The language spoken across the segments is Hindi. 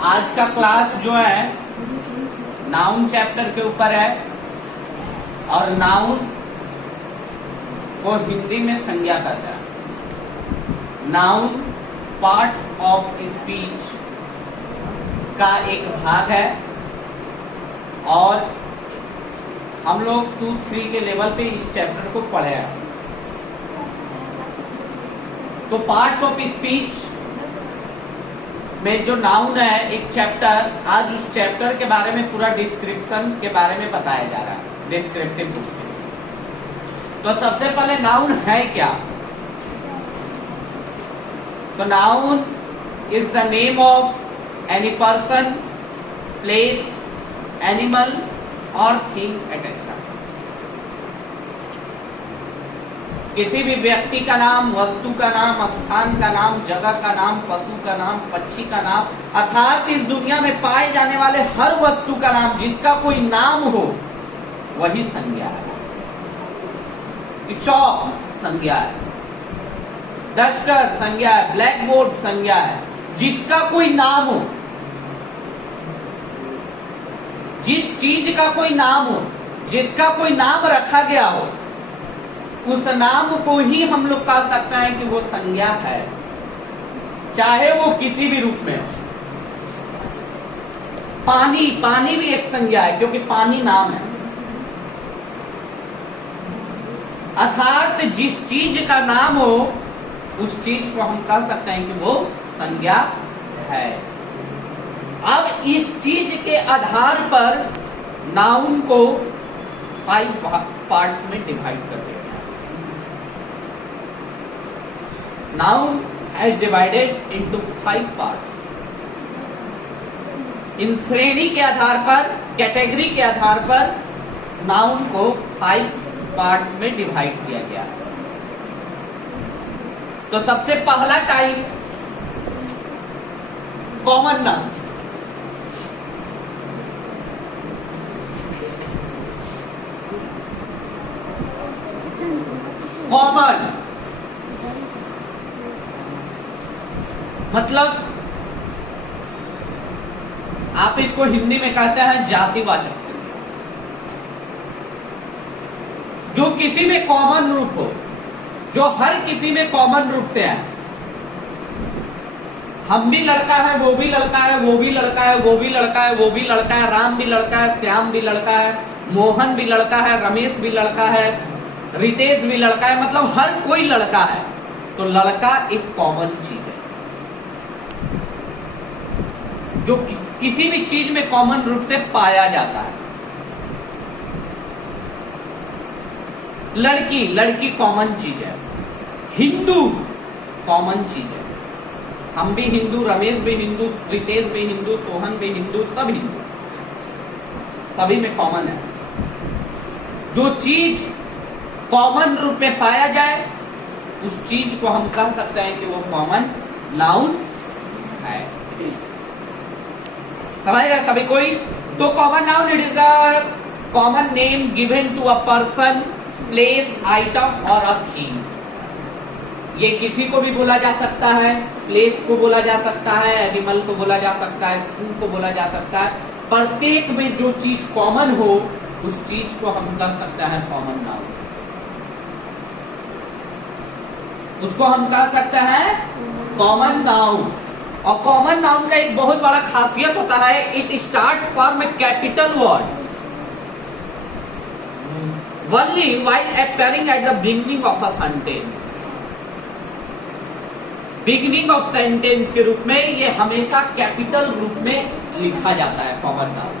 आज का क्लास जो है नाउन चैप्टर के ऊपर है और नाउन को हिंदी में संज्ञा कहते हैं। नाउन पार्ट्स ऑफ स्पीच का एक भाग है और हम लोग 2-3 के लेवल पे इस चैप्टर को पढ़े हैं। तो पार्ट्स ऑफ स्पीच में जो नाउन है एक चैप्टर, आज उस चैप्टर के बारे में पूरा डिस्क्रिप्शन के बारे में बताया जा रहा है डिस्क्रिप्टिव बुक में। तो सबसे पहले नाउन है क्या? तो noun is the name of any person, place, animal और थिंग एटसेट्रा। किसी भी व्यक्ति का नाम, वस्तु का नाम, स्थान का नाम, जगह का नाम, पशु का नाम, पक्षी का नाम, अर्थात इस दुनिया में पाए जाने वाले हर वस्तु का नाम जिसका कोई नाम हो वही संज्ञा है। चौक संज्ञा है, डस्टर संज्ञा है, ब्लैक बोर्ड संज्ञा है। जिसका कोई नाम हो, जिस चीज का कोई नाम हो, जिसका कोई नाम रखा गया हो, उस नाम को ही हम लोग कह सकते हैं कि वो संज्ञा है, चाहे वो किसी भी रूप में हो। पानी, पानी भी एक संज्ञा है क्योंकि पानी नाम है। अर्थात जिस चीज का नाम हो उस चीज को हम कह सकते हैं कि वो संज्ञा है। अब इस चीज के आधार पर नाउन को 5 पार्ट्स में डिवाइड कर दिया। Noun is divided into 5 parts. इन श्रेणी के आधार पर, कैटेगरी के आधार पर नाउन को 5 पार्ट्स में डिवाइड किया गया है। तो सबसे पहला टाइप कॉमन नाउन। कॉमन मतलब आप इसको हिंदी में कहते हैं जातिवाचक संज्ञा। जो किसी में कॉमन रूप हो, जो हर किसी में कॉमन रूप से है। हम भी लड़का है, वो भी लड़का है, वो भी लड़का है, वो भी लड़का है, वो भी लड़का है, राम भी लड़का है, श्याम भी लड़का है, मोहन भी लड़का है, रमेश भी लड़का है, रितेश भी लड़का है, मतलब हर कोई लड़का है। तो लड़का एक कॉमन चीज है जो किसी भी चीज में कॉमन रूप से पाया जाता है। लड़की, लड़की कॉमन चीज है। हिंदू कॉमन चीज है। हम भी हिंदू, रमेश भी हिंदू, रितेश भी हिंदू, सोहन भी हिंदू, सब हिंदू, सभी में कॉमन है। जो चीज कॉमन रूप में पाया जाए उस चीज को हम कह सकते हैं कि वो कॉमन नाउन है। समझ रहे सभी कोई? तो common noun it is a common name given to a person, place, item और अ थिंग। ये किसी को भी बोला जा सकता है, प्लेस को बोला जा सकता है, एनिमल को बोला जा सकता है, थिंग को बोला जा सकता है। प्रत्येक में जो चीज कॉमन हो उस चीज को हम कह सकते हैं कॉमन नाउन। उसको हम कह सकते हैं कॉमन नाउन। और कॉमन नाउन का एक बहुत बड़ा खासियत होता है, it start from A capital word only while appearing at the beginning of a sentence. Beginning of sentence के रूप में ये हमेशा कैपिटल रूप में लिखा जाता है कॉमन नाउन।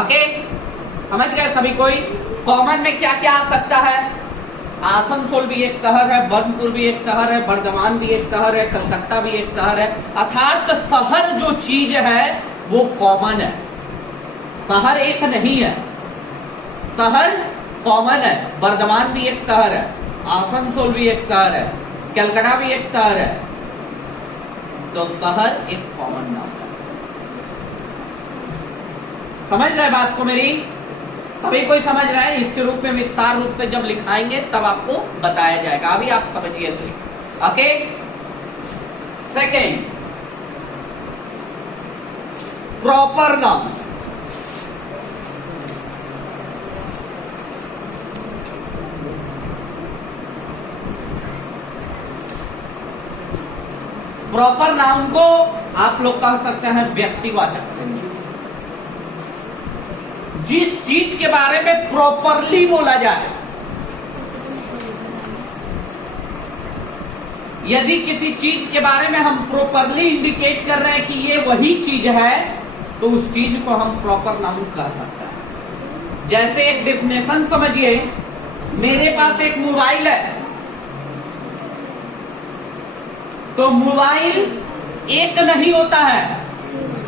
ओके, समझ गए सभी कोई? कॉमन में क्या क्या आ सकता है? आसनसोल भी एक शहर है, बर्नपुर भी एक शहर है, बर्धमान भी एक शहर है, कलकत्ता भी एक शहर है। अर्थात शहर जो चीज है वो कॉमन है, शहर एक नहीं है, शहर कॉमन है। बर्धमान भी एक शहर है, आसनसोल भी एक शहर है, कलकत्ता भी एक शहर है। तो शहर एक कॉमन नाम है। समझ रहे बात को मेरी? सभी कोई समझ रहा है? इसके रूप में विस्तार रूप से जब लिखाएंगे तब आपको बताया जाएगा। अभी आप समझिए। Okay, second, proper noun. Proper noun को आप लोग कह सकते हैं व्यक्तिवाचक संज्ञा। जिस चीज के बारे में प्रॉपरली बोला जाए, यदि किसी चीज के बारे में हम प्रॉपरली इंडिकेट कर रहे हैं कि ये वही चीज है, तो उस चीज को हम प्रॉपर नाउन कह सकते हैं। जैसे एक डेफिनेशन समझिए, मेरे पास एक मोबाइल है, तो मोबाइल एक नहीं होता है,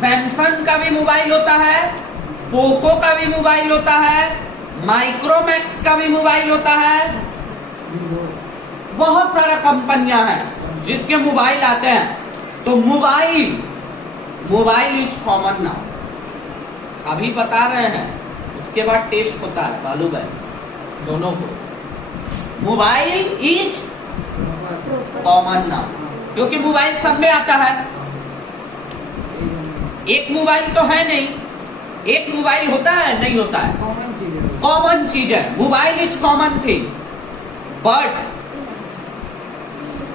सैमसंग का भी मोबाइल होता है, पोको का भी मोबाइल होता है, माइक्रोमैक्स का भी मोबाइल होता है, बहुत सारा कंपनियां हैं जिसके मोबाइल आते हैं। तो मोबाइल इज कॉमन नाउन, अभी बता रहे हैं, उसके बाद टेस्ट होता है, मालूम है दोनों को। मोबाइल इज कॉमन नाउन, क्योंकि मोबाइल सब में आता है। एक मोबाइल तो है नहीं, एक मोबाइल होता है नहीं होता है, कॉमन चीज है। Mobile is common thing, but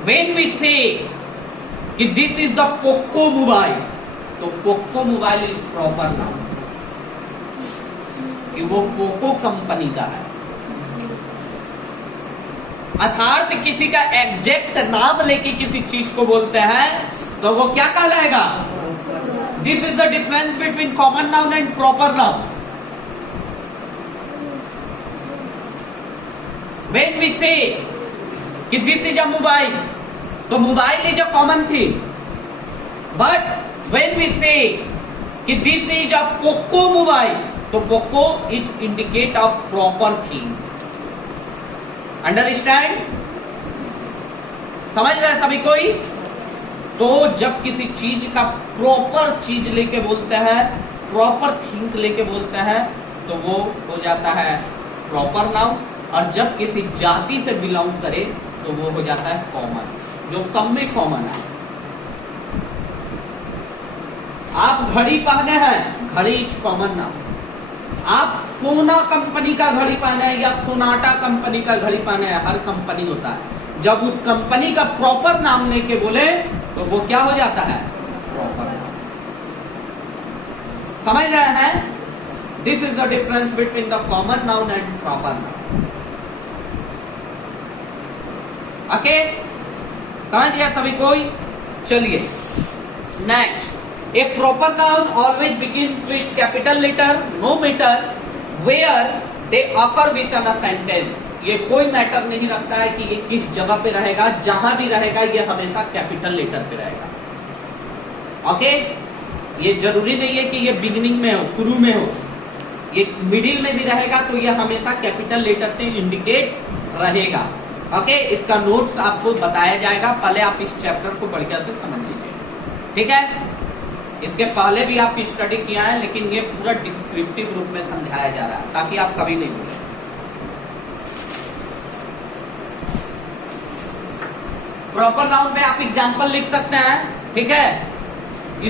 when we say कि this is the Poco mobile, तो Poco mobile is proper noun, कि वो पोको कंपनी का है। अर्थात किसी का एग्जैक्ट नाम लेके किसी चीज को बोलते हैं, तो वो क्या कहलाएगा? This is the difference between common noun and proper noun. When we say कि दिस इज अ मोबाइल, तो mobile is a common thing, but when we say कि this is a Poco mobile, तो Poco is indicate a proper thing. Understand? समझ रहे हैं सभी कोई? तो जब किसी चीज का प्रॉपर चीज लेके बोलते हैं, प्रॉपर थिंग लेके बोलते हैं, तो वो हो जाता है प्रॉपर नाउन। और जब किसी जाति से बिलोंग करे, तो वो हो जाता है कॉमन, जो सब में कॉमन है। आप घड़ी पहने हैं, घड़ी इज कॉमन नाउन। आप सोना कंपनी का घड़ी पहने हैं या सोनाटा कंपनी का घड़ी पहने हैं, हर कंपनी होता है। जब उस कंपनी का प्रॉपर नाम लेके बोले, तो वो क्या हो जाता है? Proper noun. समझ रहे हैं? This is the difference between the common noun and proper noun. Okay, समझ गया सभी कोई? चलिए next, a proper noun always begins with capital letter no matter where they occur within a sentence। ये कोई मैटर नहीं रखता है कि ये किस जगह पे रहेगा, जहां भी रहेगा ये हमेशा कैपिटल लेटर पे रहेगा। ओके, ये जरूरी नहीं है कि ये बिगिनिंग में हो, शुरू में हो, ये मिडिल में भी रहेगा, तो ये हमेशा कैपिटल लेटर से इंडिकेट रहेगा। ओके, इसका नोट्स आपको बताया जाएगा, पहले आप इस चैप्टर को बढ़िया से समझ लीजिए, ठीक है? इसके पहले भी आप स्टडी किया है, लेकिन ये पूरा डिस्क्रिप्टिव रूप में समझाया जा रहा है, ताकि आप कभी नहीं भूलें। प्रॉपर नाउन में आप एग्जांपल लिख सकते हैं, ठीक है?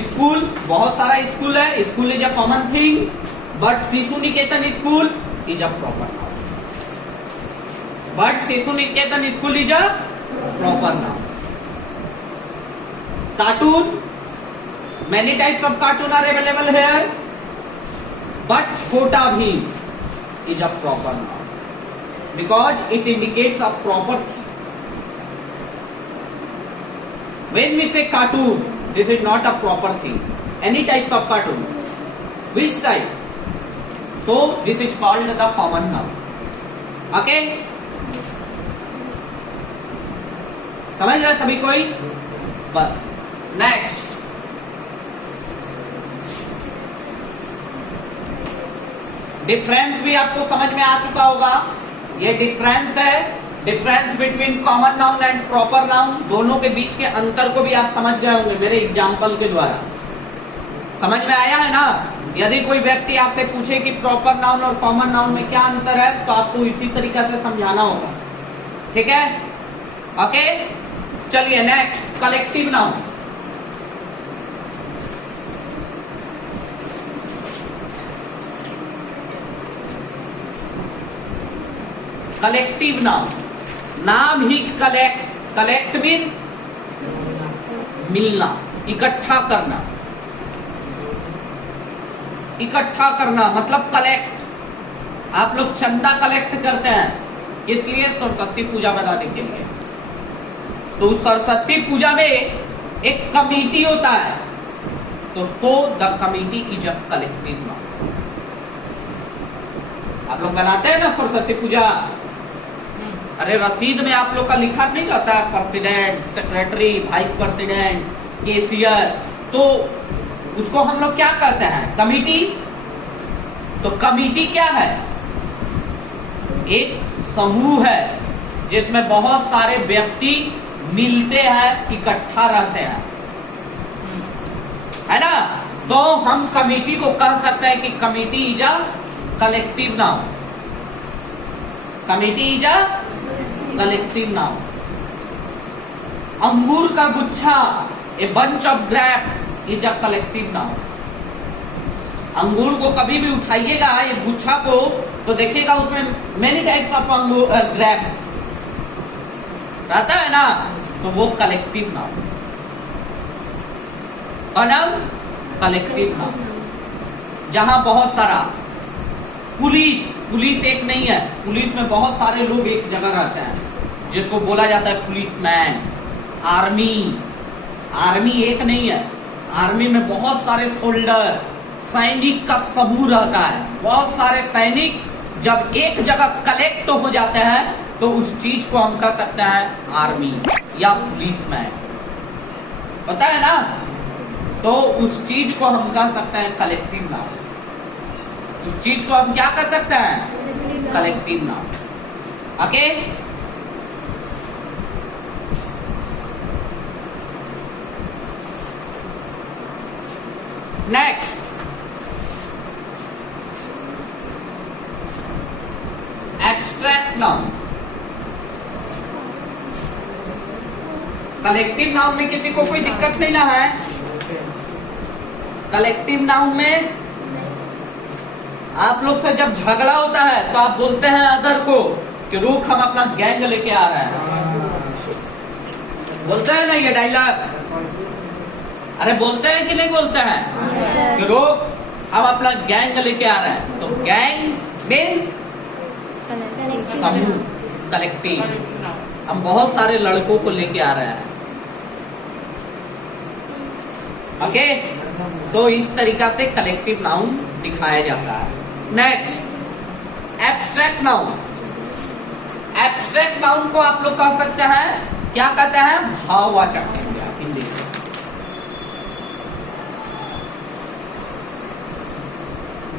स्कूल, बहुत सारा स्कूल है, school is a common thing, but Shishu Niketan school is a proper noun. But Shishu Niketan school is a proper noun. Cartoon, many types of cartoon are available here, but Chhota Bheem is a proper noun because it indicates a proper thing. When we say cartoon, this is not a proper thing. Any types of cartoon, which type? So this is called the common noun. Okay? समझ रहे सभी कोई? बस नेक्स्ट, डिफरेंस भी आपको समझ में आ चुका होगा। ये डिफरेंस है, difference between common noun and proper noun. दोनों के बीच के अंतर को भी आप समझ गए होंगे मेरे एग्जाम्पल के द्वारा। समझ में आया है ना? यदि कोई व्यक्ति आपसे पूछे कि प्रॉपर नाउन और कॉमन नाउन में क्या अंतर है, तो आपको इसी तरीके से समझाना होगा, ठीक है? ओके, चलिए next, collective noun. Collective noun, नाम ही कलेक्ट मीन मिलना, इकट्ठा करना, इकट्ठा करना मतलब कलेक्ट। आप लोग चंदा कलेक्ट करते हैं किस लिए? सरस्वती पूजा मनाने के लिए। तो उस सरस्वती पूजा में एक कमेटी होता है, तो so the committee is a collective noun. आप लोग बनाते हैं ना सरस्वती पूजा, अरे रसीद में आप लोग का लिखा नहीं रहता है president, secretary, vice president, cashier, तो उसको हम लोग क्या कहते हैं? कमेटी। तो कमेटी क्या है? एक समूह है जिसमें बहुत सारे व्यक्ति मिलते हैं, इकट्ठा रहते हैं, है ना? तो हम कमेटी को कह सकते हैं कि committee is a collective noun. Committee is a collective noun. अंगूर का गुच्छा, a bunch of grapes is a collective noun. अंगूर को कभी भी उठाइएगा ये गुच्छा को, तो देखिएगा उसमें मेनी टाइप्स ऑफ अंगूर ग्रेप्स रहता है ना, तो वो कलेक्टिव नाउन का नाम कलेक्टिव नाउन। जहां बहुत सारा पुलिस एक नहीं है, पुलिस में बहुत सारे लोग एक जगह रहते हैं जिसको बोला जाता है पुलिसमैन। आर्मी एक नहीं है, आर्मी में बहुत सारे सोल्डर, सैनिक का समूह रहता है। बहुत सारे सैनिक जब एक जगह कलेक्ट हो जाते हैं तो उस चीज को हम कह सकते हैं आर्मी या पुलिसमैन, पता है ना? तो उस चीज को हम कह सकते हैं कलेक्टिव नाउन। उस चीज को हम क्या कर सकते हैं? Collective noun. Okay, next abstract noun. Collective noun में किसी को कोई दिक्कत नहीं ना है? कलेक्टिव नाउन में आप लोग से जब झगड़ा होता है तो आप बोलते हैं अदर को कि रुक हम अपना गैंग लेके आ रहे हैं, बोलते हैं ना ये डायलॉग? अरे बोलते हैं कि नहीं बोलते हैं कि रुक हम अपना गैंग लेके आ रहे हैं? तो गैंग मीन समूह, कलेक्टिव। हम बहुत सारे लड़कों को लेके आ रहे हैं। ओके, तो इस तरीका से कलेक्टिव नाउन दिखाया जाता है। Next abstract noun. Abstract noun को आप लोग कह सकते हैं, क्या कहते हैं? भाववाचक संज्ञा हिंदी में।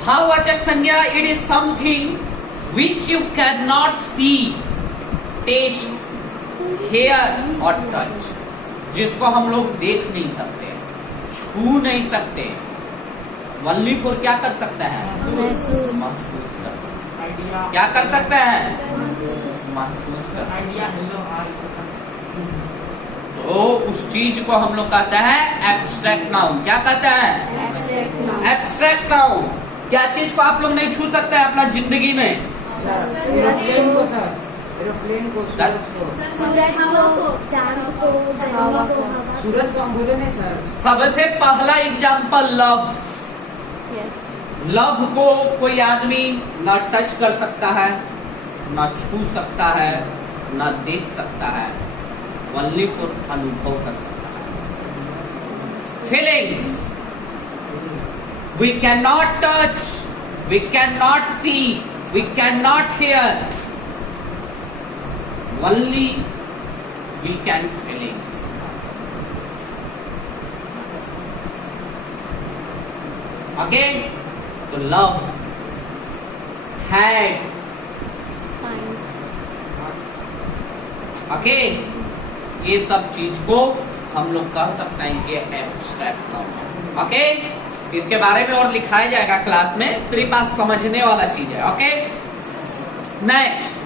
भाववाचक संज्ञा, it is something which you can not see, taste, hear और टच, जिसको हम लोग देख नहीं सकते, छू नहीं सकते, वनली फॉर क्या कर सकते हैं? महसूस कर सकते हैं। क्या कर सकते हैं? महसूस कर सकते हैं। तो उस चीज को हम लोग कहते हैं एब्स्ट्रैक्ट नाउन। क्या कहते हैं? Abstract noun. क्या चीज को आप लोग नहीं छू सकते हैं अपना जिंदगी में? एरोप्लेन को, सूरज को, चांद को, हवा को। सूरज को हम बोले नहीं सर। सबसे पहला एग्जाम्पल लव। लव को कोई आदमी ना टच कर सकता है, ना छू सकता है, ना देख सकता है, ओनली फॉर अनुभव कर सकता है। Feelings, we can not touch, we can not see, we can not hear, only we can feelings. Okay, तो लव, हैड, ओके, ये सब चीज को हम लोग कह सकते हैं कि एब्स्ट्रैक्ट नाउन है। ओके, इसके बारे में और लिखाया जाएगा क्लास में, सिर्फ आप समझने वाला चीज है। ओके, नेक्स्ट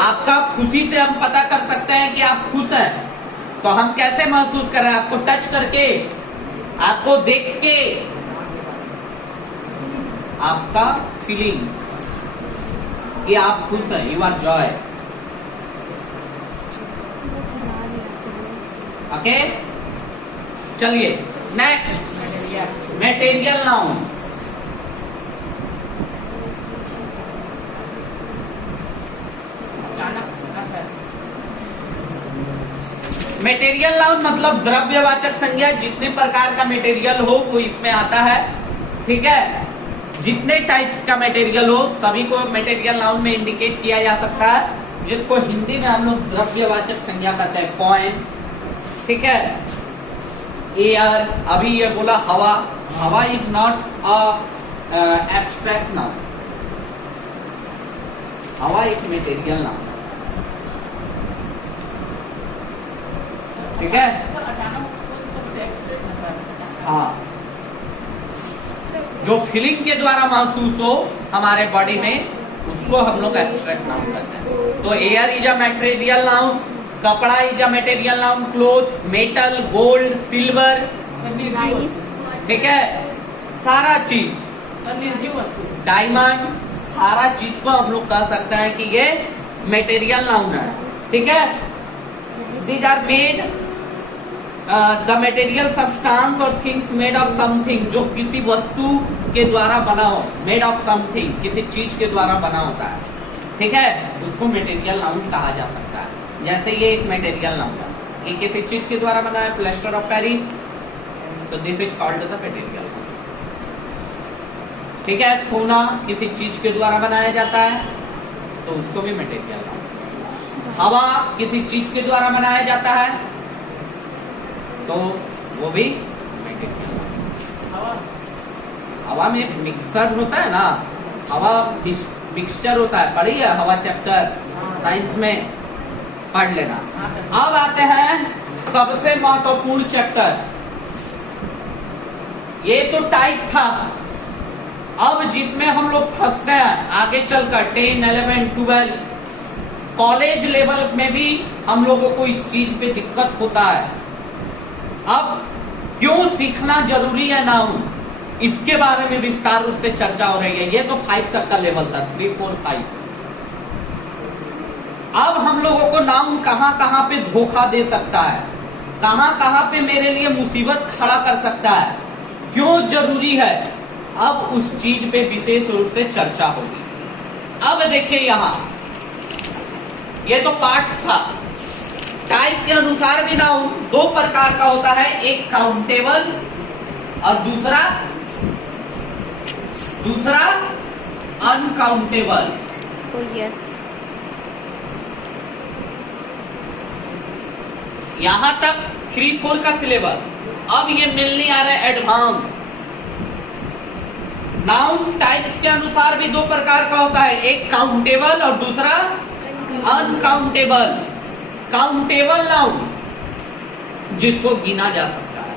आपका खुशी से हम पता कर सकते हैं कि आप खुश हैं। तो हम कैसे महसूस कर रहे हैं? आपको टच करके, आपको देख के, आपका फीलिंग कि आप खुश हैं, यू आर जॉय। ओके, चलिए next, material noun. Material noun मतलब द्रव्यवाचक संज्ञा। जितने प्रकार का मटेरियल हो वो इसमें आता है, ठीक है। जितने टाइप्स का मटेरियल हो सभी को मटेरियल नाउन में इंडिकेट किया जा सकता है, जिसको हिंदी में हम लोग द्रव्यवाचक संज्ञा कहते हैं, कॉइन, ठीक है। एयर, अभी ये बोला हवा, हवा is not a abstract noun, हवा एक मटेरियल नाउन, ठीक है। हाँ, जो फीलिंग के द्वारा महसूस हो हमारे बॉडी में उसको हम लोग एब्स्ट्रैक्ट नाउन कहते हैं। तो air is a material noun, कपड़ा is a material noun, cloth, metal, gold, silver, ठीक है, सारा चीज, डायमंड, सारा चीज को हम लोग कह सकते हैं कि ये मटेरियल नाउन है, ठीक है। These are made the material substance और things made of something, जो किसी वस्तु के द्वारा बना हो, made of something, किसी चीज के द्वारा बना होता है, ठीक है, उसको मटेरियल नाउन कहा जा सकता है। जैसे ये एक मटेरियल नाउन है, ये किसी चीज के द्वारा बना है, प्लास्टर ऑफ पेरिस, तो this is called the material noun, ठीक है। सोना किसी चीज के द्वारा बनाया जाता है तो उसको भी मटेरियल नाउन। हवा किसी चीज के द्वारा बनाया जाता है तो वो भी मटेरियल नाउन। हवा में मिक्सर होता है ना, हवा मिक्सचर होता है, पढ़ी है हवा चैप्टर साइंस में, पढ़ लेना। अब आते हैं सबसे महत्वपूर्ण चैप्टर, ये तो टाइप था, अब जिसमें हम लोग फंसते हैं आगे चलकर 10, 11, 12 कॉलेज लेवल में भी हम लोगों को इस चीज पे दिक्कत होता है। अब क्यों सीखना जरूरी है नाउन, इसके बारे में विस्तार रूप से चर्चा हो रही है। ये तो 5 तक का लेवल था, 3, 4, 5। अब हम लोगों को नाउन कहां कहां पे धोखा दे सकता है, कहां कहां पे मेरे लिए मुसीबत खड़ा कर सकता है, क्यों जरूरी है, अब उस चीज पे विशेष रूप से चर्चा होगी। अब देखिए यहां, ये तो पार्ट्स था। टाइप के अनुसार भी नाउन 2 प्रकार का होता है, एक काउंटेबल और दूसरा अनकाउंटेबल। यस, यहां तक 3, 4 का सिलेबस। अब ये मिलने आ रहा है एडवांस। नाउन टाइप्स के अनुसार भी 2 प्रकार का होता है, एक काउंटेबल और दूसरा अनकाउंटेबल। काउंटेबल नाउन जिसको गिना जा सकता है,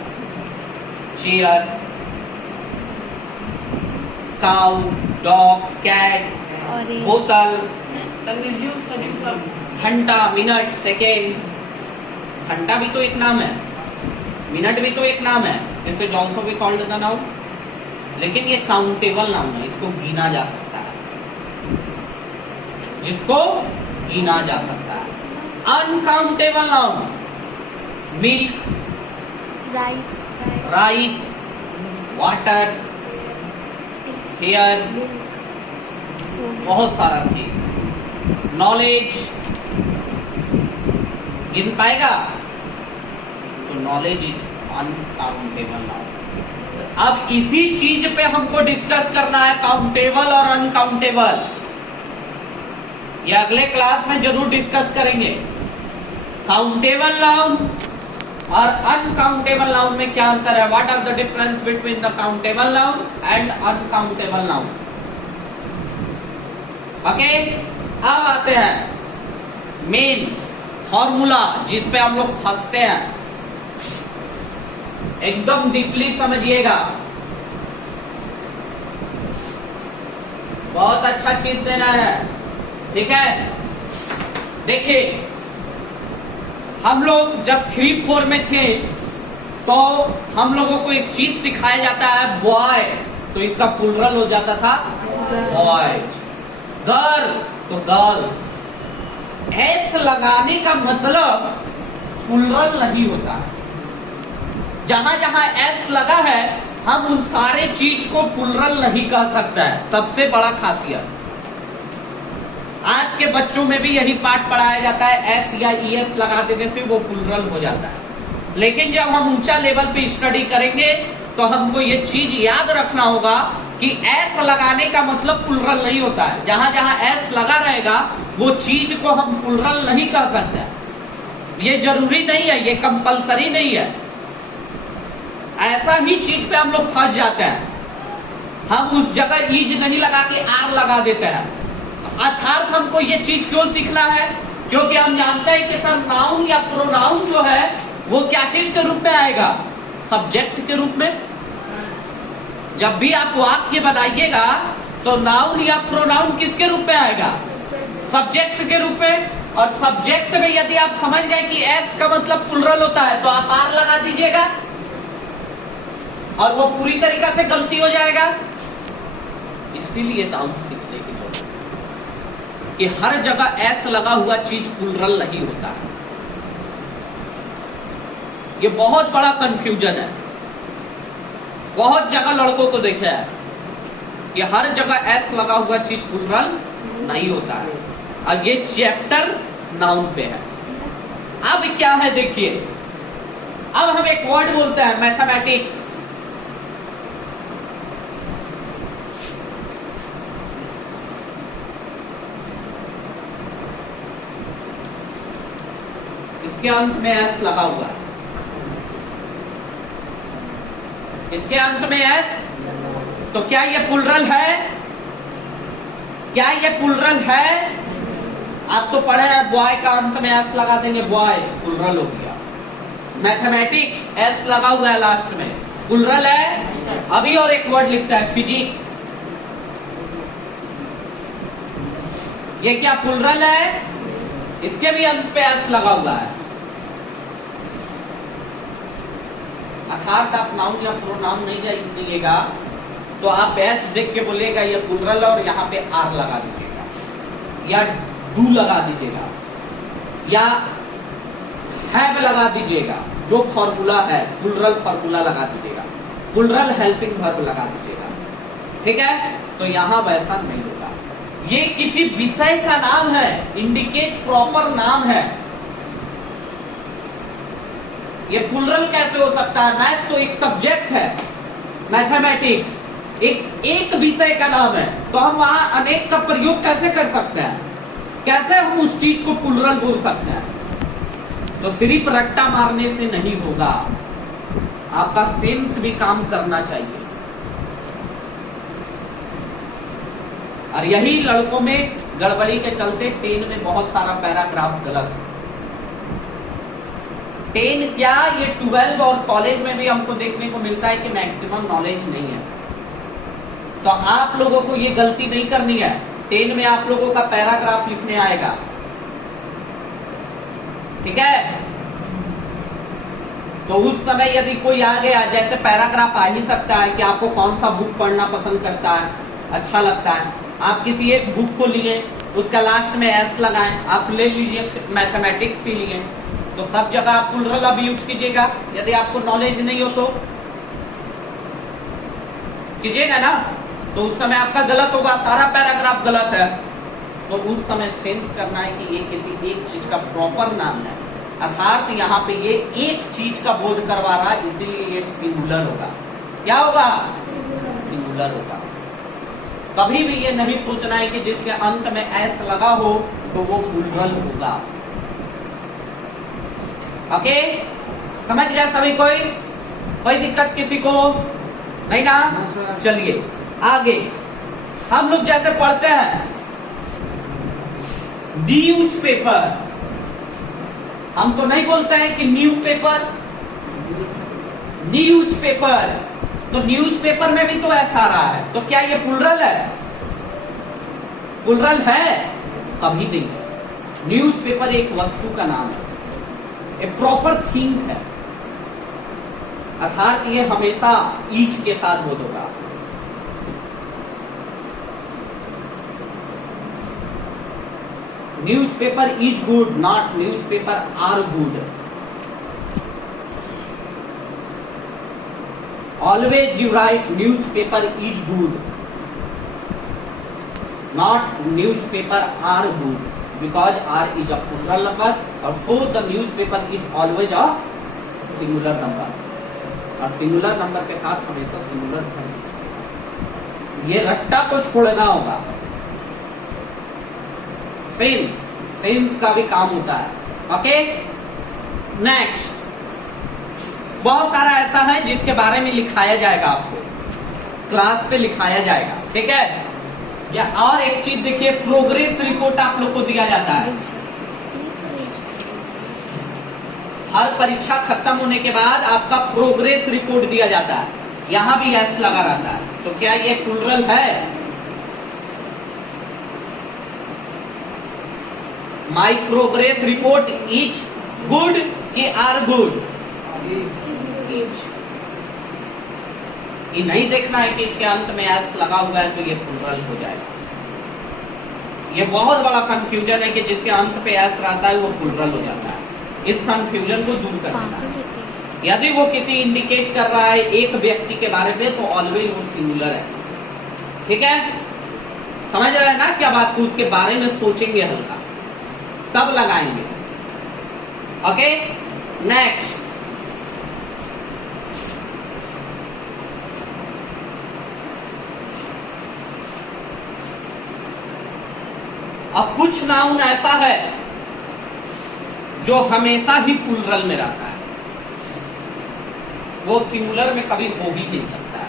चेयर, काउ, डॉग, कैट, बोतल, घंटा, मिनट, सेकेंड। घंटा भी तो एक नाम है, मिनट भी तो एक नाम है, this is also be called the noun. लेकिन ये काउंटेबल नाउन है, इसको गिना जा सकता है, जिसको गिना जा सकता है। Uncountable noun, milk, rice, water, hair, बहुत सारा थी। नॉलेज गिन पाएगा तो नॉलेज इज अनकाउंटेबल नाउन। अब इसी चीज पे हमको डिस्कस करना है, काउंटेबल और अनकाउंटेबल। ये अगले क्लास में जरूर डिस्कस करेंगे। काउंटेबल नाउन और अनकाउंटेबल नाउन में क्या अंतर है, what are the difference between the countable noun and uncountable noun. Okay, अब आते हैं मेन फॉर्मूला जिस पे हम लोग फंसते हैं। एकदम डीपली समझिएगा, बहुत अच्छा चीज देना है, ठीक है। देखिए, हम लोग जब 3, 4 में थे तो हम लोगों को एक चीज सिखाया जाता है, बॉय, तो इसका प्लुरल हो जाता था बॉयज। गर्ल तो गर्ल। एस लगाने का मतलब प्लुरल नहीं होता है। जहां जहां एस लगा है हम उन सारे चीज को प्लुरल नहीं कह सकता है, सबसे बड़ा खासियत। आज के बच्चों में भी यही पाठ पढ़ाया जाता है, एस या ईएस लगा देने से वो प्लुरल हो जाता है। लेकिन जब हम ऊंचा लेवल पे स्टडी करेंगे तो हमको ये चीज याद रखना होगा कि एस लगाने का मतलब प्लुरल नहीं होता है। जहां जहां एस लगा रहेगा वो चीज को हम प्लुरल नहीं कर सकते। ये जरूरी नहीं है, ये कंपलसरी नहीं है। ऐसा ही चीज पे हम लोग फंस जाते हैं, हम उस जगह ईज नहीं लगा के आर लगा देते हैं। अर्थात हमको ये चीज क्यों सीखना है? क्योंकि हम जानते हैं कि सर नाउन या प्रोनाउन जो है वो क्या चीज के रूप में आएगा? सब्जेक्ट के रूप में। जब भी आप वाक्य बनाइएगा तो नाउन या प्रोनाउन किसके रूप में आएगा? सब्जेक्ट के रूप में। और सब्जेक्ट में यदि आप समझ गए कि एस का मतलब प्लुरल होता है तो आप आर लगा दीजिएगा और वो पूरी तरीका से गलती हो जाएगा। इसीलिए नाउन सीखने की जरूरत है कि हर जगह एस लगा हुआ चीज प्लुरल नहीं होता है। ये बहुत बड़ा कंफ्यूजन है। बहुत जगह लड़कों को देखा है कि हर जगह एस लगा हुआ चीज प्लुरल नहीं होता है। अब ये चैप्टर नाउन पे है। अब क्या है देखिए, अब हम एक वर्ड बोलते हैं मैथमेटिक्स। इसके अंत में एस लगा हुआ है, इसके अंत में एस, तो क्या ये प्लुरल है? क्या ये प्लुरल है? आप तो पढ़े हैं बॉय का अंत में एस लगा देंगे, बॉय प्लुरल हो गया। मैथमेटिक्स एस लगा हुआ है लास्ट में, प्लुरल है। अभी और एक वर्ड लिखता है फिजिक्स, ये क्या प्लुरल है? इसके भी अंत पे एस लगा हुआ है। अर्थात आप नाउन या प्रोनाउन नहीं जानिएगा तो आप एस देख के बोलेगा ये प्लुरल और यहाँ पे आर लगा दीजिएगा या डू लगा दीजिएगा या हैव लगा दीजिएगा। जो फॉर्मूला है प्लुरल फॉर्मूला लगा दीजिएगा, प्लुरल हेल्पिंग वर्ब लगा दीजिएगा। ठीक है, तो यहाँ वैसा नहीं होगा। ये किसी विषय का नाम है, इंडिकेट प्रॉपर नाम है। ये प्लुरल कैसे हो सकता है? मैथ तो एक सब्जेक्ट है, मैथमेटिक्स एक विषय का नाम है, तो हम वहां अनेक का प्रयोग कैसे कर सकते हैं? कैसे हम उस चीज को प्लुरल बोल सकते हैं? तो सिर्फ रट्टा मारने से नहीं होगा, आपका सेंस भी काम करना चाहिए। और यही लड़कों में गड़बड़ी के चलते 10 में बहुत सारा पैराग्राफ गलत। 10 क्या, ये 12 और कॉलेज में भी हमको देखने को मिलता है कि मैक्सिमम नॉलेज नहीं है। तो आप लोगों को ये गलती नहीं करनी है। 10 में आप लोगों का पैराग्राफ लिखने आएगा, ठीक है? तो उस समय यदि कोई आ गया, जैसे पैराग्राफ आ ही सकता है कि आपको कौन सा बुक पढ़ना पसंद करता है, अच्छा लगता है। आप किसी एक बुक को लिए, उसका लास्ट में एस लगाएं, आप ले लीजिए मैथमेटिक्स ही लिए, तो सब जगह आप प्लुरल अब यूज कीजिएगा। यदि आपको नॉलेज नहीं हो तो कीजिएगा ना, तो उस समय आपका गलत होगा, सारा पैराग्राफ गलत है। तो उस समय सेंस करना है कि ये किसी एक चीज का प्रॉपर नाम है, अर्थात यहाँ पे ये एक चीज का बोध करवा रहा है, इसीलिए ये सिंगुलर होगा। क्या होगा? सिंगुलर होगा। कभी भी ये नहीं सोचना है कि जिसके अंत में एस लगा हो तो वो प्लुरल होगा। ओके, समझ गया सभी? कोई दिक्कत किसी को नहीं ना? चलिए आगे हम लोग जैसे पढ़ते हैं न्यूज पेपर, हम तो नहीं बोलते हैं कि न्यू पेपर, न्यूज पेपर। तो न्यूज पेपर में भी तो ऐसा आ रहा है, तो क्या ये प्लुरल है? प्लुरल है? कभी नहीं। न्यूज पेपर एक वस्तु का नाम है, एक प्रॉपर थिंग है, अर्थात ये हमेशा ईच के साथ बोध होगा। Newspaper is good, not newspaper are good. Always you write newspaper is good, not newspaper are good, because R is a plural number और so the newspaper is always a singular number और singular number के साथ हमेशा singular verb. ये रट्टा को छोड़ना होगा. सेंस का भी काम होता है. Okay, next. बहुत सारा ऐसा है जिसके बारे में लिखाया जाएगा, आपको क्लास पे लिखाया जाएगा. ठीक है. या और एक चीज देखिए, प्रोग्रेस रिपोर्ट आप लोग को दिया जाता है. हर परीक्षा खत्म होने के बाद आपका प्रोग्रेस रिपोर्ट दिया जाता है. यहां भी एस लगा रहता है. तो क्या ये प्लूरल है? My progress report is good कि आर गुड? ये नहीं देखना है कि इसके अंत में एस लगा हुआ है तो ये प्लूरल हो जाएगा. ये बहुत बड़ा कंफ्यूजन है कि जिसके अंत पे एस रहता है वो प्लूरल हो जाता है. इस कंफ्यूजन को दूर कर देना है. यदि वो किसी इंडिकेट कर रहा है एक व्यक्ति के बारे में तो ऑलवेज वो सिंगुलर है. ठीक है, समझ रहे हैं ना क्या बात को? उसके बारे में सोचेंगे हल्का, तब लगाएंगे. Okay, next. अब कुछ नाउन ऐसा है जो हमेशा ही प्लूरल में रहता है, वो सिंगुलर में कभी हो ही नहीं सकता है.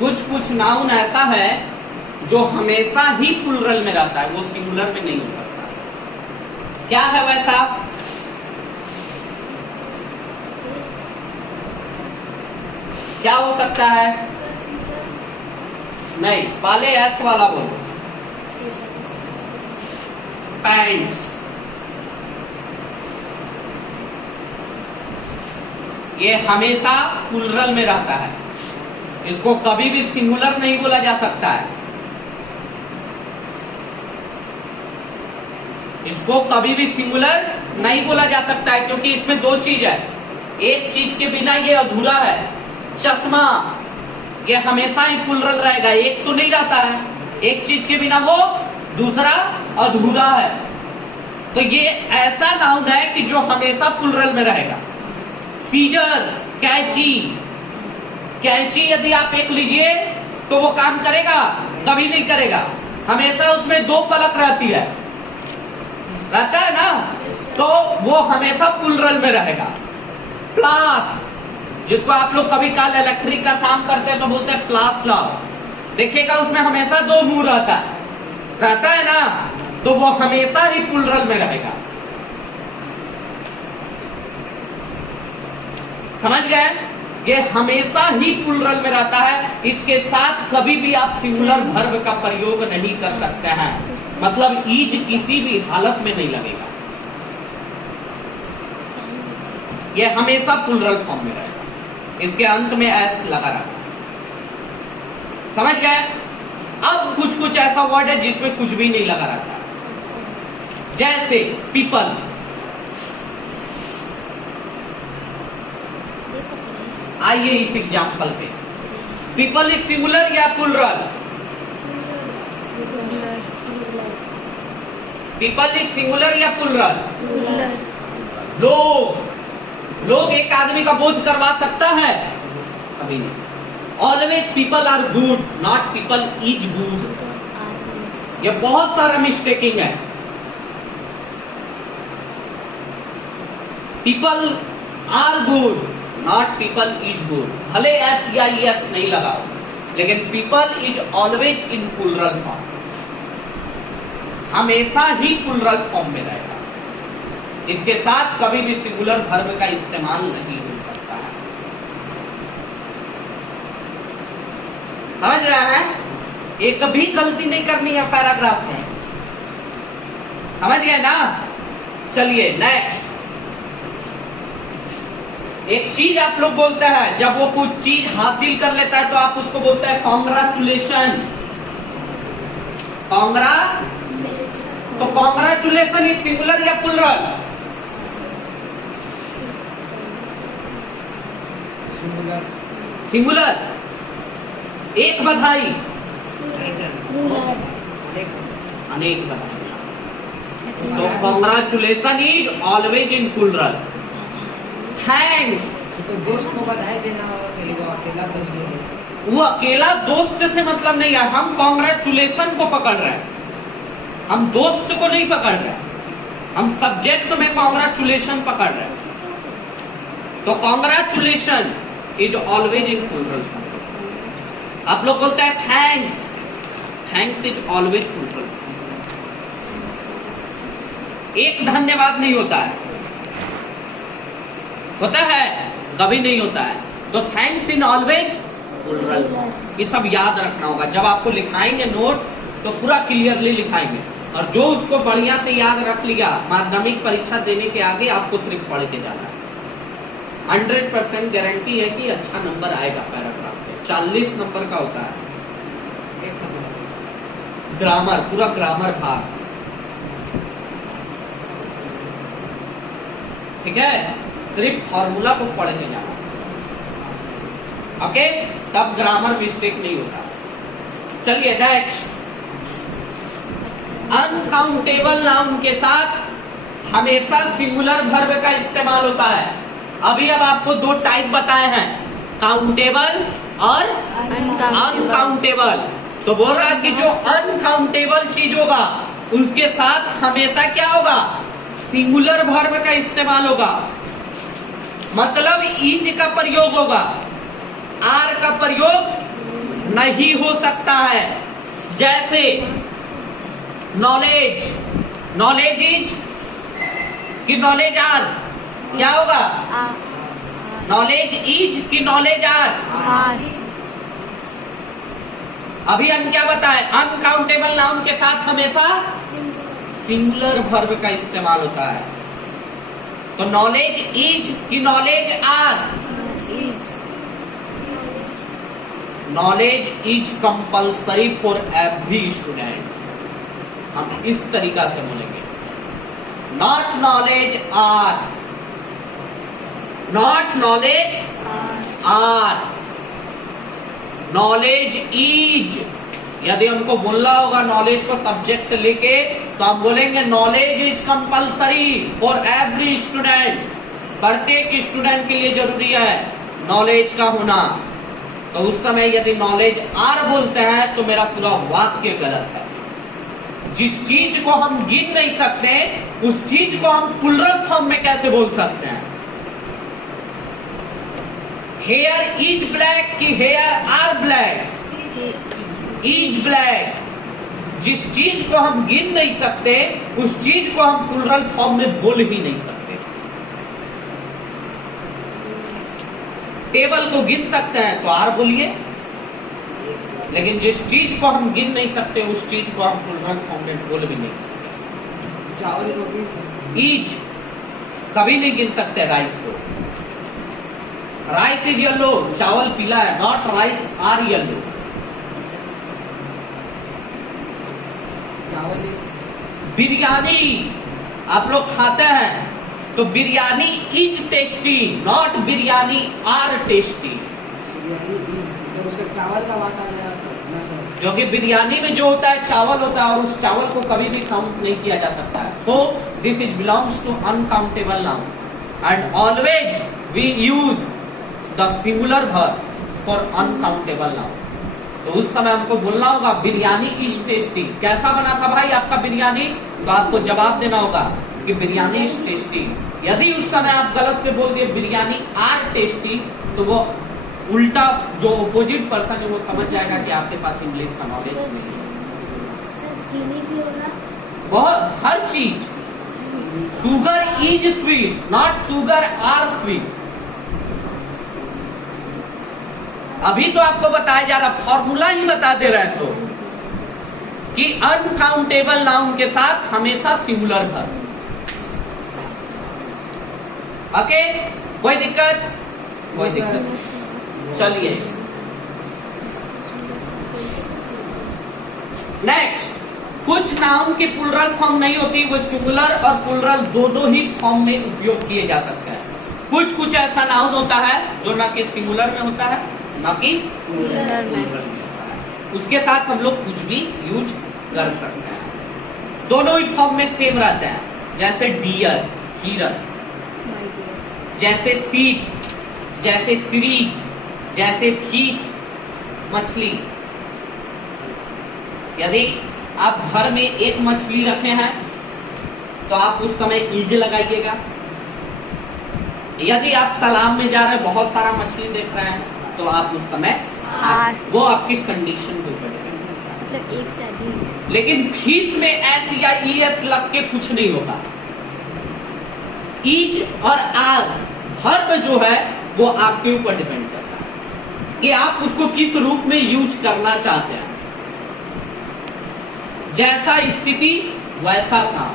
कुछ नाउन ऐसा है जो हमेशा ही प्लूरल में रहता है, वो सिंगुलर में नहीं हो सकता. क्या है वैसा? क्या हो सकता है? नहीं, पहले एस वाला बोलो. पैंट्स. ये हमेशा प्लूरल में रहता है, इसको कभी भी सिंगुलर नहीं बोला जा सकता है. इसको कभी भी सिंगुलर नहीं बोला जा सकता है क्योंकि इसमें दो चीज है. एक चीज के बिना ये अधूरा है. चश्मा ये हमेशा ही प्लूरल रहेगा, एक तो नहीं रहता है. एक चीज के बिना वो दूसरा अधूरा है. तो ये ऐसा नाउन है कि जो हमेशा प्लूरल में रहेगा. सीजर, कैंची. कैंची यदि आप एक लीजिए तो वो काम करेगा? कभी नहीं करेगा. हमेशा उसमें दो पलक रहती है, रहता है ना, तो वो हमेशा प्लूरल में रहेगा. प्लास, जिसको आप लोग कभी कल इलेक्ट्रिक का काम करते हैं तो बोलते हैं प्लास लाओ. देखिएगा उसमें हमेशा दो मुंह रहता है ना, तो वो हमेशा ही प्लूरल में रहेगा. समझ गए? ये हमेशा ही प्लूरल में रहता है. इसके साथ कभी भी आप सिंगुलर वर्ब का प्रयोग नहीं कर सकते हैं. मतलब ईज किसी भी हालत में नहीं लगेगा. ये हमेशा प्लूरल फॉर्म में रहेगा. इसके अंत में एस लगा रहा. समझ गए? अब कुछ ऐसा वर्ड है जिसमें कुछ भी नहीं लगा रहता, जैसे पीपल. आइए इस एग्जाम्पल पे. पीपल इज सिंगुलर या प्लूरल? पीपल इज सिंगुलर या प्लूरल? लोग एक आदमी का बोध करवा सकता है? कभी नहीं. Always people are good, not people is good. ये बहुत सारा मिस्टेकिंग है. People are good, not people is good. भले एस या एस नहीं लगाओ, लेकिन people is always in plural form. हमेशा ही प्लूरल फॉर्म में रहेगा. इसके साथ कभी भी सिंगुलर वर्ब का इस्तेमाल नहीं हो सकता है. समझ रहा है? एक भी गलती नहीं करनी है पैराग्राफ में. समझ गए ना? चलिए नेक्स्ट. एक चीज आप लोग बोलते हैं, जब वो कुछ चीज हासिल कर लेता है तो आप उसको बोलते हैं कॉन्ग्रेचुलेशन। कॉन्ग्रा, तो कॉन्ग्रेचुलेशन इज सिंगुलर या प्लुरल? सिंगुलर। सिंगुलर। एक बधाई, अनेक बधाई। तो congratulation is always in plural. Thanks, तो दोस्त को बधाई देना हो तो ये अकेला दोस्त हो, वो अकेला दोस्त से मतलब नहीं है, हम कॉन्ग्रेचुलेशन को पकड़ रहे हैं, हम दोस्त को नहीं पकड़ रहे, हम सब्जेक्ट में कॉन्ग्रेचुलेशन पकड़ रहे हैं। तो congratulation is always in plural. आप लोग बोलते हैं thanks, thanks is always plural. एक धन्यवाद नहीं होता है, होता है? कभी नहीं होता है। तो थैंक्स इन ऑलवेज प्लुरल। ये सब याद रखना होगा। जब आपको लिखाएंगे नोट तो पूरा क्लियरली लिखाएंगे, और जो उसको बढ़िया से याद रख लिया, माध्यमिक परीक्षा देने के आगे आपको सिर्फ पढ़ के जाना है। 100% गारंटी है कि अच्छा नंबर आएगा पैराग्राफ पे। 40 नंबर का होता है एक नंबर। ग्रामर, पूरा ग्रामर भाग, ठीक है? सिर्फ फॉर्मूला को पढ़ के जाना, ओके? तब ग्रामर मिस्टेक नहीं होता। चलिए नेक्स्ट, अनकाउंटेबल नाउन के साथ हमेशा सिंगुलर वर्ब का इस्तेमाल होता है। अभी अब आपको दो टाइप बताए हैं, काउंटेबल और अनकाउंटेबल। तो बोल रहा है कि जो अनकाउंटेबल चीज होगा उसके साथ हमेशा क्या होगा? सिंगुलर वर्ब का इस्तेमाल होगा। मतलब इज का प्रयोग होगा, आर का प्रयोग नहीं हो सकता है। जैसे नॉलेज, नॉलेज इज कि नॉलेज आर, क्या होगा? नॉलेज इज कि नॉलेज आर। अभी हम क्या बताए? अनकाउंटेबल नाउन के साथ हमेशा सिंगुलर वर्ब का इस्तेमाल होता है। तो नॉलेज इज कि knowledge are? Knowledge is compulsory for every student. हम इस तरीका से बोलेंगे, not knowledge are, not knowledge are, knowledge is. यदि हमको बोलना होगा नॉलेज को सब्जेक्ट लेके तो हम बोलेंगे knowledge is compulsory for every student. प्रत्येक स्टूडेंट के लिए जरूरी है नॉलेज का होना। तो उस समय यदि नॉलेज आर बोलते हैं तो मेरा पूरा वाक्य गलत है। जिस चीज को हम गिन नहीं सकते उस चीज को हम प्लुरल फॉर्म में कैसे बोल सकते हैं? हेयर इज ब्लैक कि hair are black? Is black. जिस चीज को हम गिन नहीं सकते उस चीज को हम प्लुरल फॉर्म में बोल ही नहीं सकते। टेबल को गिन सकते हैं तो आर बोलिए, लेकिन जिस चीज को हम गिन नहीं सकते उस चीज को हम प्लुरल फॉर्म में बोल भी नहीं सकते। चावल को भी इज कभी नहीं गिन सकते राइस को। राइस इज येलो, चावल पीला है, नॉट राइस आर येलो। चावल एक बिरयानी आप लोग खाते हैं तो biryani is tasty, not biryani are tasty. तो उसका चावल का बात आ गया ना सर। जो कि बिरयानी में जो होता है चावल होता है और उस चावल को कभी भी काउंट नहीं किया जा सकता है। So this is belongs to uncountable noun and always we use the singular verb for uncountable noun. तो उस समय हमको बोलना होगा बिरयानी इज टेस्टी। कैसा बना था भाई आपका बिरयानी? तो आपको जवाब देना होगा कि बिरयानी इज टेस्टी। यदि उस समय आप गलत से बोल दिए बिरयानी आर टेस्टी तो वो उल्टा जो अपोजिट पर्सन है वो समझ जाएगा कि आपके पास इंग्लिश का नॉलेज नहीं है। चीनी भी होगा, बहुत हर चीज। Sugar is sweet, not sugar are sweet. अभी तो आपको बताया जा रहा, फॉर्मूला ही बता दे रहे हैं तो कि अनकाउंटेबल नाउन के साथ हमेशा सिंगुलर वर्ब। ओके, कोई दिक्कत? कोई दिक्कत? चलिए नेक्स्ट, कुछ नाउन की प्लूरल फॉर्म नहीं होती, वो सिंगुलर और प्लूरल दो ही फॉर्म में उपयोग किए जा सकते हैं। कुछ ऐसा नाउन होता है जो ना कि सिंगुलर में होता है ना कि प्लूरल में, उसके साथ हम लोग कुछ भी यूज कर सकते हैं, दोनों ही फॉर्म में सेम रहते हैं। जैसे डियर, हिरन, जैसे सीप, जैसे सीरीज, जैसे फीस, मछली। यदि आप घर में एक मछली रखे हैं तो आप उस समय ईज लगाइएगा। यदि आप तालाब में जा रहे हैं, बहुत सारा मछली देख रहे हैं, तो आप उस समय आर। वो आपकी कंडीशन के ऊपर डिपेंड करता है। मतलब एक से अधिक। लेकिन फीस में एस या ईएस लग के कुछ नहीं होगा। ईच और आर वर्ब जो है वो आपके ऊपर डिपेंड करता है कि आप उसको किस रूप में यूज करना चाहते हैं। जैसा स्थिति वैसा काम।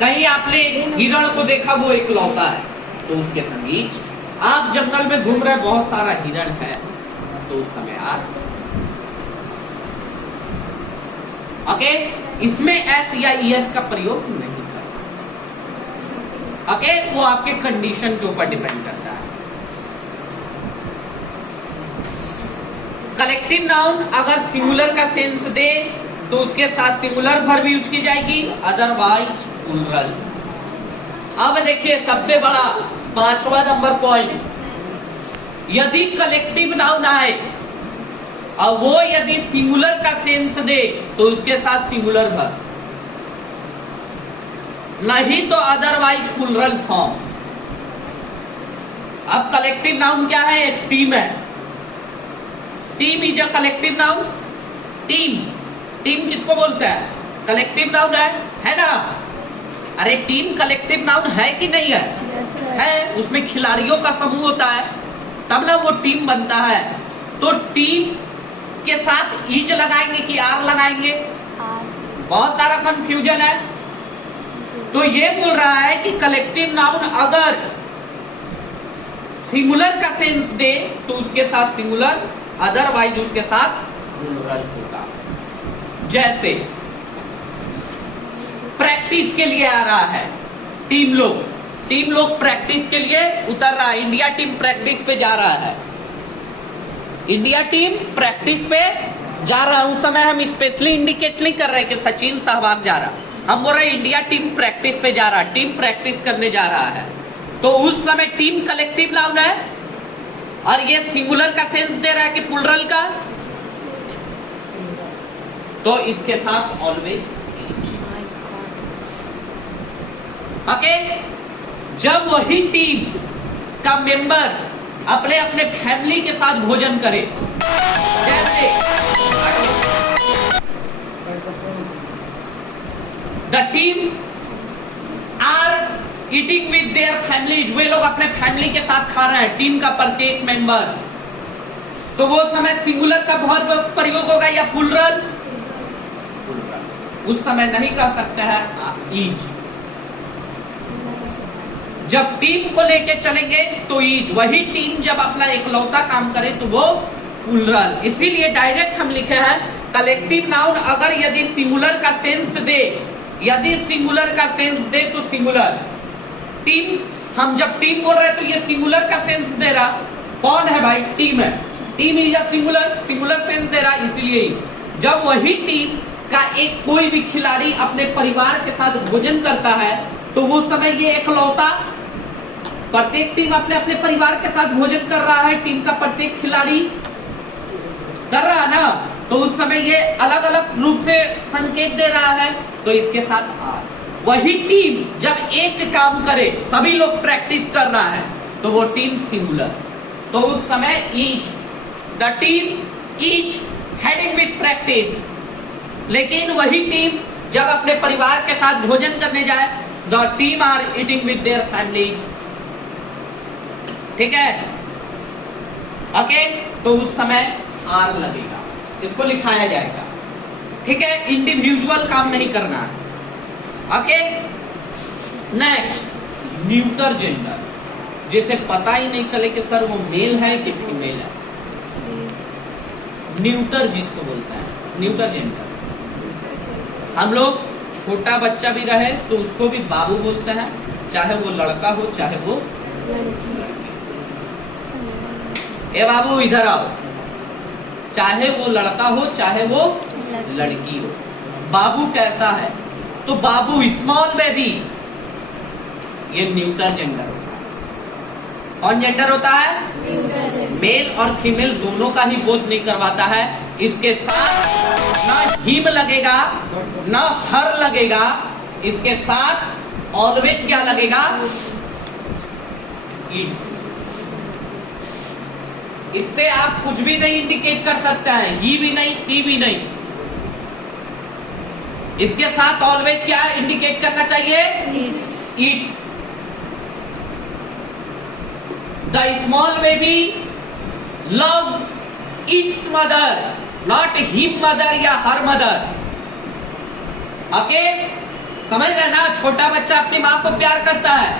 कहीं आपने हिरण को देखा, वो इकलौता है, तो उसके समीच। आप जंगल में घूम रहे, बहुत सारा हिरण है, तो उस समय आप ओके, इसमें एस या ईएस का प्रयोग नहीं करना। ओके, वो आपके कंडीशन के ऊपर डिपेंड करता है। कलेक्टिव नाउन अगर सिंगुलर का सेंस दे तो उसके साथ सिंगुलर वर्ब यूज की जाएगी, अदरवाइज प्लूरल। अब देखिए सबसे बड़ा 5वां नंबर पॉइंट, यदि कलेक्टिव नाउन आए और वो यदि सिंगुलर का सेंस दे तो उसके साथ सिंगुलर वर्ब, नहीं तो अदरवाइज प्लूरल फॉर्म। अब कलेक्टिव नाउन क्या है? एक टीम है। Team is a collective noun. Team किसको बोलता है? कलेक्टिव नाउन है ना? अरे टीम कलेक्टिव नाउन है कि नहीं है? है। उसमें खिलाड़ियों का समूह होता है, तब ना वो टीम बनता है। तो टीम के साथ ईज लगाएंगे कि आर लगाएंगे? बहुत सारा कंफ्यूजन है। तो ये बोल रहा है कि कलेक्टिव नाउन अगर सिंगुलर का सेंस दे तो उसके साथ सिंगुलर, अदरवाइज उसके साथ प्लूरल होगा। जैसे प्रैक्टिस के लिए आ रहा है, टीम लोग प्रैक्टिस के लिए उतर रहा है। इंडिया टीम प्रैक्टिस पे जा रहा है। इंडिया टीम प्रैक्टिस पे जा रहा है। उस समय हम स्पेशली इंडिकेट नहीं कर रहे कि सचिन सहवाग जा रहा, हम बोल रहे इंडिया टीम प्रैक्टिस पे जा रहा है, टीम प्रैक्टिस करने जा रहा है। तो उस समय टीम कलेक्टिव नाउन है और ये सिंगुलर का सेंस दे रहा है कि प्लूरल का, तो इसके साथ ऑलवेज ओके। जब वही टीम का मेंबर अपने अपने फैमिली के साथ भोजन करे, जैसे the team are eating with their families, वे लोग अपने फैमिली के साथ खा रहे हैं, टीम का प्रत्येक मेंबर, तो वो समय सिंगुलर का वर्ब प्रयोग होगा या प्लूरल? उस समय नहीं कर सकते हैं ईज। जब टीम को लेके चलेंगे तो ईज, वही टीम जब अपना इकलौता काम करे तो वो प्लूरल। इसीलिए डायरेक्ट हम लिखे हैं कलेक्टिव नाउन अगर यदि सिंगुलर का सेंस दे, यदि सिंगुलर का सेंस दे तो सिंगुलर। टीम, हम जब टीम बोल रहे हैं तो ये सिंगुलर का सेंस दे रहा, कौन है भाई? टीम है। Team is singular sense they रहा, इसीलिए जब वही टीम का एक कोई भी खिलाड़ी अपने परिवार के साथ भोजन करता है तो वो समय ये इकलौता, प्रत्येक टीम अपने अपने परिवार के साथ भोजन कर रहा है, टीम का प्रत्येक खिलाड़ी कर रहा है ना, तो उस समय ये अलग अलग रूप से संकेत दे रहा है, तो इसके साथ आर। वही टीम जब एक काम करे, सभी लोग प्रैक्टिस कर रहा है, तो वो टीम सिंगुलर, तो उस समय each, the team each heading with practice. लेकिन वही टीम जब अपने परिवार के साथ भोजन करने जाए, the team are eating with their families. ठीक है, ओके, तो उस समय आर लगेगा, इसको लिखाया जाएगा। ठीक है, इंडिविजुअल काम नहीं करना है। ओके, नेक्स्ट न्यूटर जेंडर, जिसे पता ही नहीं चले कि सर वो मेल है कि फीमेल है, न्यूटर जिसको बोलते हैं, न्यूटर जेंडर। हम लोग छोटा बच्चा भी रहे तो उसको भी बाबू बोलते हैं, चाहे वो लड़का हो चाहे वो ए बाबू इधर आओ, चाहे वो लड़का हो चाहे वो लड़की हो। बाबू कैसा है? तो बाबू स्मॉल बेबी, ये न्यूटर जेंडर होता है। कौन जेंडर होता है? मेल और फीमेल दोनों का ही बोध नहीं करवाता है। इसके साथ ना हिम लगेगा ना हर लगेगा, इसके साथ ऑलवेज क्या लगेगा? इट। इससे आप कुछ भी नहीं इंडिकेट कर सकते हैं, ही भी नहीं सी भी नहीं। इसके साथ ऑलवेज क्या इंडिकेट करना चाहिए? It. The small baby love it's mother, not him mother या हर मदर। ओके, समझ रहे ना? छोटा बच्चा अपनी मां को प्यार करता है।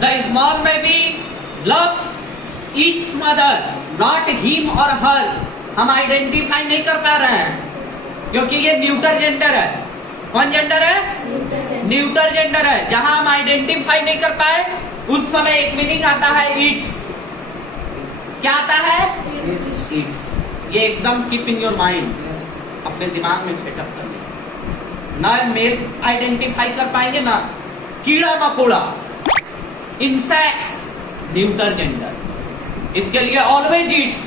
The small baby love it's mother, not him और हर। हम आइडेंटिफाई नहीं कर पा रहे हैं क्योंकि ये न्यूटर जेंडर है। कौन जेंडर है? न्यूटर जेंडर है। जहां हम आइडेंटिफाई नहीं कर पाए उस समय एक मीनिंग आता है इट्स। क्या आता है? इट्स। ये एकदम कीप इन योर माइंड, अपने दिमाग में सेटअप कर लें। ना मेल आइडेंटिफाई कर पाएंगे ना कीड़ा मकोड़ा, इंसेक्ट, न्यूटर जेंडर। इसके लिए ऑलवेज इट्स।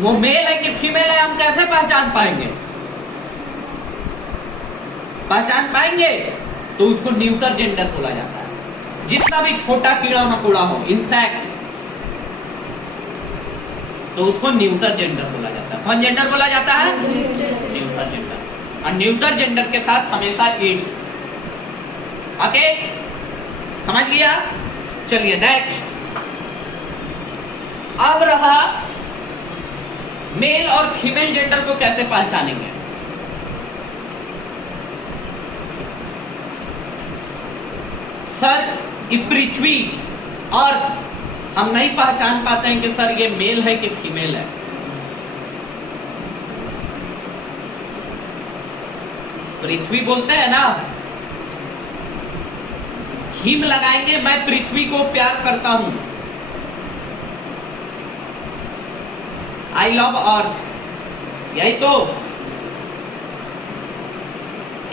वो मेल है कि फीमेल है हम कैसे पहचान पाएंगे? पहचान पाएंगे तो उसको न्यूटर जेंडर बोला जाता है। जितना भी छोटा कीड़ा मकोड़ा हो, इंसेक्ट, तो उसको न्यूटर जेंडर बोला जाता है। कौन जेंडर बोला जाता है? Neuter gender. और न्यूटर जेंडर के साथ हमेशा इट्स। ओके, समझ गया? चलिए नेक्स्ट। अब रहा मेल और फीमेल जेंडर को कैसे पहचानेंगे। सर ये पृथ्वी, अर्थ, हम नहीं पहचान पाते हैं कि सर ये मेल है कि फीमेल है। पृथ्वी बोलते हैं ना, हिम लगाएंगे मैं पृथ्वी को प्यार करता हूं, आई लव अर्थ, यही तो।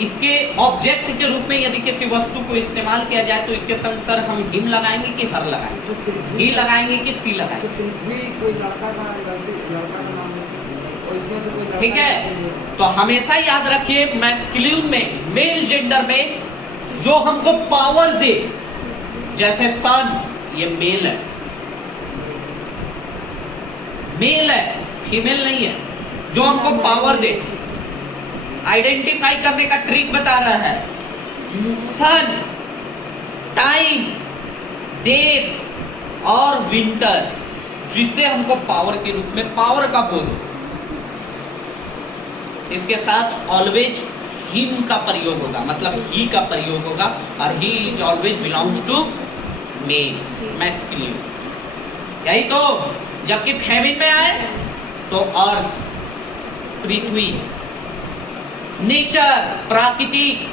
इसके ऑब्जेक्ट के रूप में यदि किसी वस्तु को इस्तेमाल किया जाए तो इसके संग सर हम हिम लगाएंगे कि हर लगाएंगे, ही लगाएंगे कि सी लगाएंगे। तो पृथ्वी कोई लड़का का नाम है, इसमें तो कोई ठीक है। तो हमेशा याद रखिए मैस्कुलिन में, मेल जेंडर में जो हमको पावर दे, जैसे सन, ये मेल है, मेल है, फीमेल नहीं है। जो हमको पावर दे, आइडेंटिफाई करने का ट्रिक बता रहा है। सन, टाइम, डेथ और विंटर, जिससे हमको पावर के रूप में पावर का बोध। इसके साथ ऑलवेज हिम का प्रयोग होगा, मतलब ही का प्रयोग होगा, और he is always belongs to male, masculine. यही तो। जबकि फेमिन में आए तो अर्थ, पृथ्वी, नेचर, प्राकृतिक,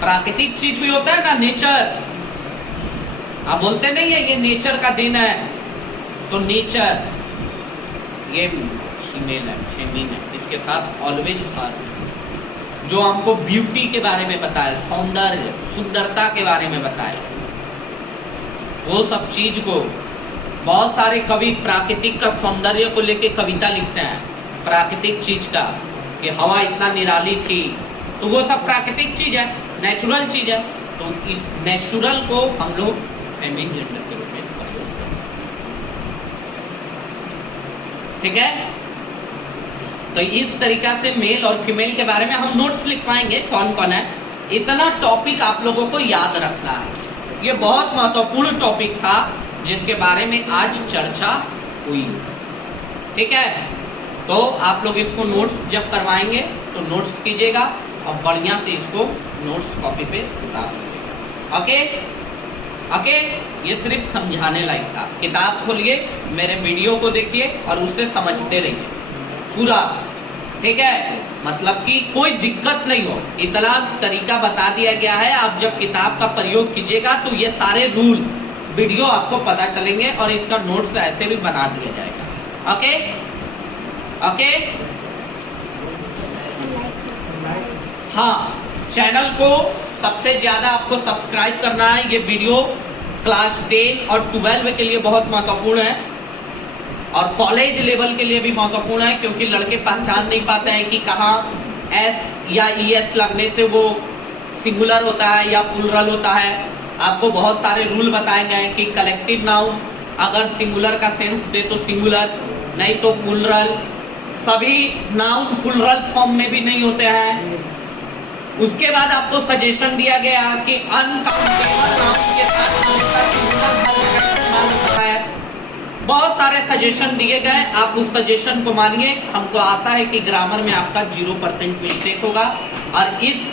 प्राकृतिक चीज भी होता है ना, नेचर। आप बोलते नहीं है ये नेचर का दिन है, तो नेचर ये फीमेल है, फेमिन है। इसके साथ ऑलवेज हर, जो हमको ब्यूटी के बारे में बताए, सौंदर्य, सुंदरता के बारे में बताए, वो सब चीज को बहुत सारे कवि प्राकृतिक का सौंदर्य को लेके कविता लिखते हैं। प्राकृतिक चीज का, कि हवा इतना निराली थी, तो वो सब प्राकृतिक चीज है, नेचुरल चीज है। तो इस नेचुरल को हम लोग फेमिनिन जेंडर के रूप में प्रयोग करते हैं। ठीक है। तो इस तरीका से मेल और फीमेल के बारे में हम नोट्स लिख पाएंगे कौन कौन है। इतना टॉपिक आप लोगों को याद रखना है। ये बहुत महत्वपूर्ण टॉपिक था जिसके बारे में आज चर्चा हुई। ठीक है। तो आप लोग इसको नोट्स जब करवाएंगे तो नोट्स कीजिएगा और बढ़िया से इसको नोट्स कॉपी पे उतार दीजिएगा। ओके ओके, ये सिर्फ समझाने लायक था। किताब खोलिए, मेरे वीडियो को देखिए और उससे समझते रहिए पूरा, ठीक है। मतलब कि कोई दिक्कत नहीं हो, इतना तरीका बता दिया गया है। आप जब किताब का प्रयोग कीजिएगा तो ये सारे रूल वीडियो आपको पता चलेंगे और इसका नोट्स ऐसे भी बना दिया जाएगा। ओके ओके, हाँ, चैनल को सबसे ज्यादा आपको सब्सक्राइब करना है। ये वीडियो क्लास 10 और 12 के लिए बहुत महत्वपूर्ण है और कॉलेज लेवल के लिए भी महत्वपूर्ण है, क्योंकि लड़के पहचान नहीं पाते हैं कि कहाँ एस या ईएस लगने से वो सिंगुलर होता है या प्लूरल होता है। आपको बहुत सारे रूल बताए गए हैं कि कलेक्टिव नाउन अगर सिंगुलर का सेंस दे तो सिंगुलर, नहीं तो प्लूरल। सभी नाउन प्लूरल फॉर्म में भी नहीं होते हैं। उसके बाद आपको सजेशन दिया गया कि अनकाउंटेबल नाउन के साथ होता है। बहुत सारे सजेशन दिए गए, आप उस सजेशन को मानिए। हमको आशा है कि ग्रामर में आपका 0% मिस्टेक होगा और इस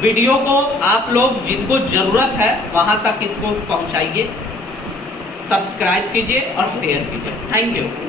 वीडियो को आप लोग जिनको जरूरत है वहां तक इसको पहुंचाइए, सब्सक्राइब कीजिए और शेयर कीजिए। Thank you.